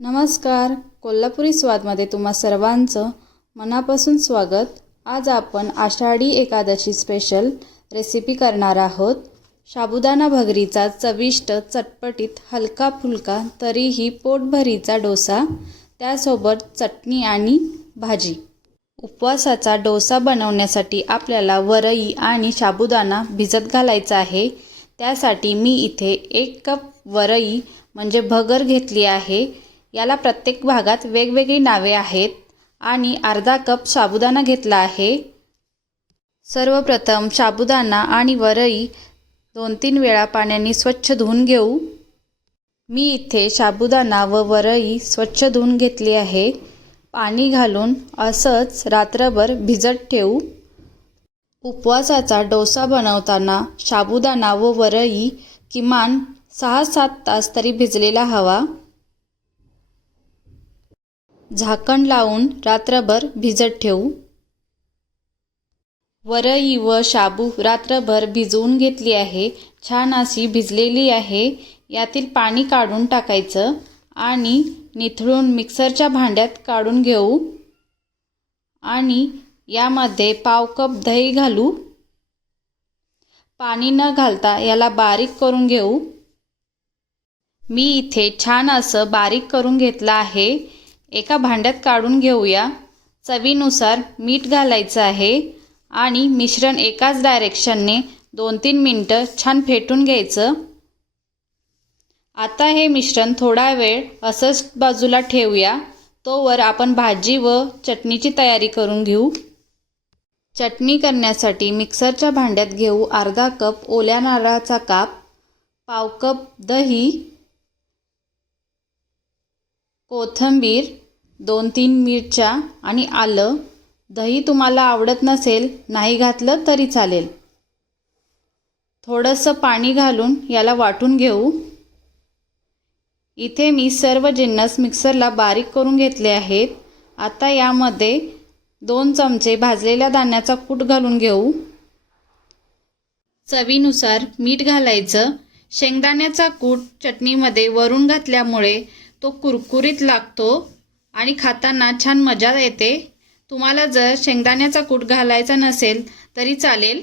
नमस्कार. कोल्हापुरी स्वादमध्ये तुम्हा सर्वांचं मनापासून स्वागत. आज आपण आषाढी एकादशी स्पेशल रेसिपी करणार आहोत. साबुदाणा भगरीचा चविष्ट चटपटीत हलका फुलका तरीही पोटभरीचा डोसा त्यासोबत चटणी आणि भाजी. उपवासाचा डोसा बनवण्यासाठी आपल्याला वरई आणि साबुदाणा भिजत घालायचा आहे. त्यासाठी मी इथे एक कप वरई म्हणजे भगर घेतली आहे. याला प्रत्येक भागात वेगवेगळी नावे आहेत आणि अर्धा कप साबुदाणा घेतला आहे. सर्वप्रथम साबुदाणा आणि वरई दोन तीन वेळा पाण्याने स्वच्छ धुवून घेऊ. मी इथे साबुदाणा व वरई स्वच्छ धुवून घेतली आहे. पाणी घालून असंच रात्रभर भिजत ठेवू. उपवासाचा डोसा बनवताना साबुदाणा व वरई किमान सहा सात तास तरी भिजलेला हवा. झाकण लावून रात्रभर भिजत ठेवू. वरई व शाबू रात्रभर भिजवून घेतली आहे. छान अशी भिजलेली आहे. यातील पाणी काढून टाकायचं आणि निथळून मिक्सरच्या भांड्यात काढून घेऊ. आणि यामध्ये पाव कप दही घालू. पाणी न घालता याला बारीक करून घेऊ. मी इथे छान असं बारीक करून घेतलं आहे. एका भांड्यात काढून घेऊया. चवीनुसार मीठ घालायचं आहे आणि मिश्रण एकाच डायरेक्शनने दोन तीन मिनटं छान फेटून घ्यायचं. आता हे मिश्रण थोडा वेळ असंच बाजूला ठेवूया. तोवर आपण भाजी व चटणीची तयारी करून घेऊ. चटणी करण्यासाठी मिक्सरच्या भांड्यात घेऊ अर्धा कप ओल्या नारळाचा काप पाव कप दही कोथिंबीर दोन तीन मिरच्या आणि आलं. दही तुम्हाला आवडत नसेल नाही घातलं तरी चालेल. थोडंसं पाणी घालून याला वाटून घेऊ. इथे मी सर्व जिन्नस मिक्सरला बारीक करून घेतले आहेत. आता यामध्ये दोन चमचे भाजलेल्या धान्याचा कूट घालून घेऊ. चवीनुसार मीठ घालायचं. शेंगदाण्याचा कूट चटणीमध्ये वरून घातल्यामुळे तो कुरकुरीत लागतो. आणि खाताना छान मजा येते. तुम्हाला जर शेंगदाण्याचा कूट घालायचा नसेल तरी चालेल.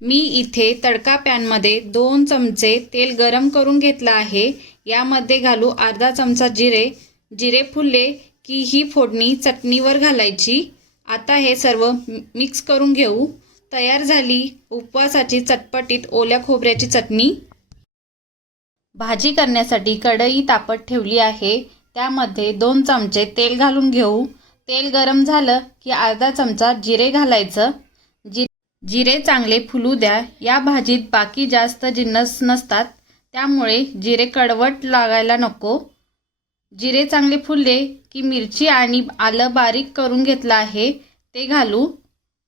मी इथे तडका पॅनमध्ये दोन चमचे तेल गरम करून घेतलं आहे. यामध्ये घालू अर्धा चमचा जिरे जिरे फुलले की ही फोडणी चटणीवर घालायची. आता हे सर्व मिक्स करून घेऊ. तयार झाली उपवासाची चटपटीत ओल्या खोबऱ्याची चटणी. भाजी करण्यासाठी कढई तापत ठेवली आहे. त्यामध्ये दोन चमचे तेल घालून घेऊ. तेल गरम झालं की अर्धा चमचा जिरे घालायचं. जि जिरे चांगले फुलू द्या. या भाजीत बाकी जास्त जिन्नस नसतात. त्यामुळे जिरे कडवट लागायला नको. जिरे चांगले फुलले की मिरची आणि आलं बारीक करून घेतलं आहे ते घालू.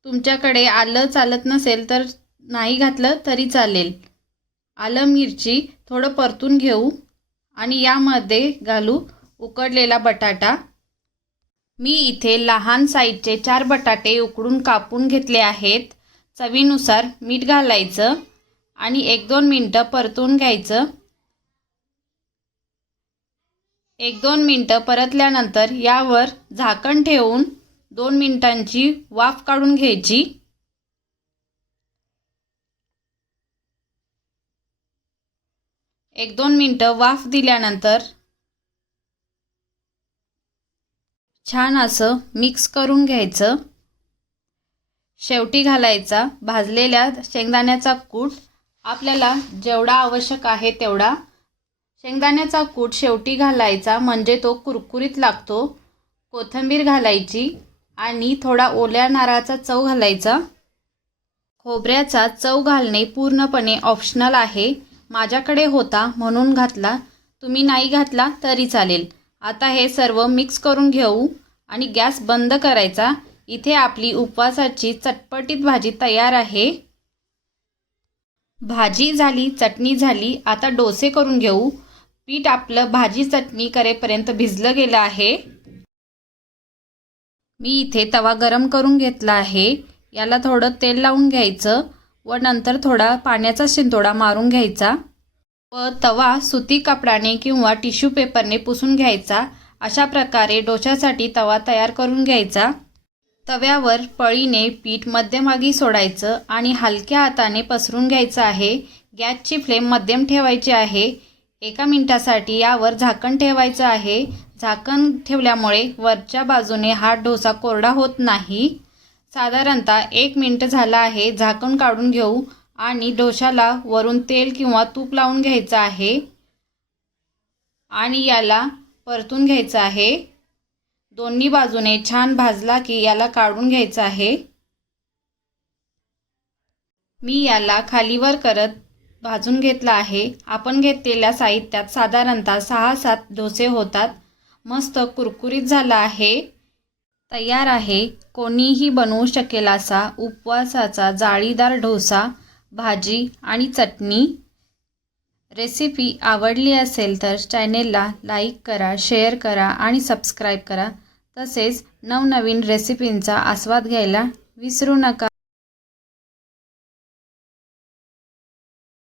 तुमच्याकडे आलं चालत नसेल तर नाही घातलं तरी चालेल. आलं मिरची थोडं परतून घेऊ आणि यामध्ये घालू. उकडलेला बटाटा. मी इथे लहान साईजचे चार बटाटे उकडून कापून घेतले आहेत. चवीनुसार मीठ घालायचं आणि एक दोन मिनटं परतून घ्यायचं. एक दोन मिनटं परतल्यानंतर यावर झाकण ठेवून दोन मिनटांची वाफ काढून घ्यायची. एक दोन मिनटं वाफ दिल्यानंतर छान असं मिक्स करून घ्यायचं. शेवटी घालायचा भाजलेल्या शेंगदाण्याचा कूट. आपल्याला जेवढा आवश्यक आहे तेवढा. शेंगदाण्याचा कूट शेवटी घालायचा म्हणजे तो कुरकुरीत लागतो. कोथिंबीर घालायची आणि थोडा ओल्या नारळाचा चव घालायचा. खोबऱ्याचा चव घालणे पूर्णपणे ऑप्शनल आहे. माझ्याकडे होता म्हणून घातला. तुम्ही नाही घातला तरी चालेल. आता हे सर्व मिक्स करून घेऊ आणि गॅस बंद करायचा. इथे आपली उपवासाची चटपटीत भाजी तयार आहे. भाजी झाली चटणी झाली आता डोसे करून घेऊ. पीठ आपलं भाजी चटणी करेपर्यंत भिजलं गेलं आहे. मी इथे तवा गरम करून घेतला आहे. याला थोडं तेल लावून घ्यायचं व नंतर थोडा पाण्याचा शिंतोडा मारून घ्यायचा. व तवा सुती कापडाने किंवा टिश्यू पेपरने पुसून घ्यायचा. अशा प्रकारे डोशासाठी तवा तयार करून घ्यायचा. तव्यावर पळीने पीठ मध्यमागी सोडायचं आणि हलक्या हाताने पसरून घ्यायचं आहे. गॅसची फ्लेम मध्यम ठेवायची आहे. एका मिनिटासाठी यावर झाकण ठेवायचं आहे. झाकण ठेवल्यामुळे वरच्या बाजूने हा डोसा कोरडा होत नाही. साधारणतः एक मिनटं झाला आहे. झाकण काढून घेऊ. आणि डोशाला वरून तेल किंवा तूप लावून घ्यायचं आहे. आणि याला परतून घ्यायचं आहे. दोन्ही बाजूने छान भाजला की याला काढून घ्यायचं आहे. मी याला खालीवर करत भाजून घेतला आहे. आपण घेतलेल्या साहित्यात साधारणतः सहा सात डोसे होतात. मस्त कुरकुरीत झाला आहे. तयार आहे. कोणीही बनवू शकेल असा उपवासाचा जाळीदार डोसा भाजी आणि चटणी. रेसिपी आवडली असेल तर चॅनेलला लाईक करा शेअर करा आणि सबस्क्राईब करा. तसेच नवनवीन रेसिपींचा आस्वाद घ्यायला विसरू नका.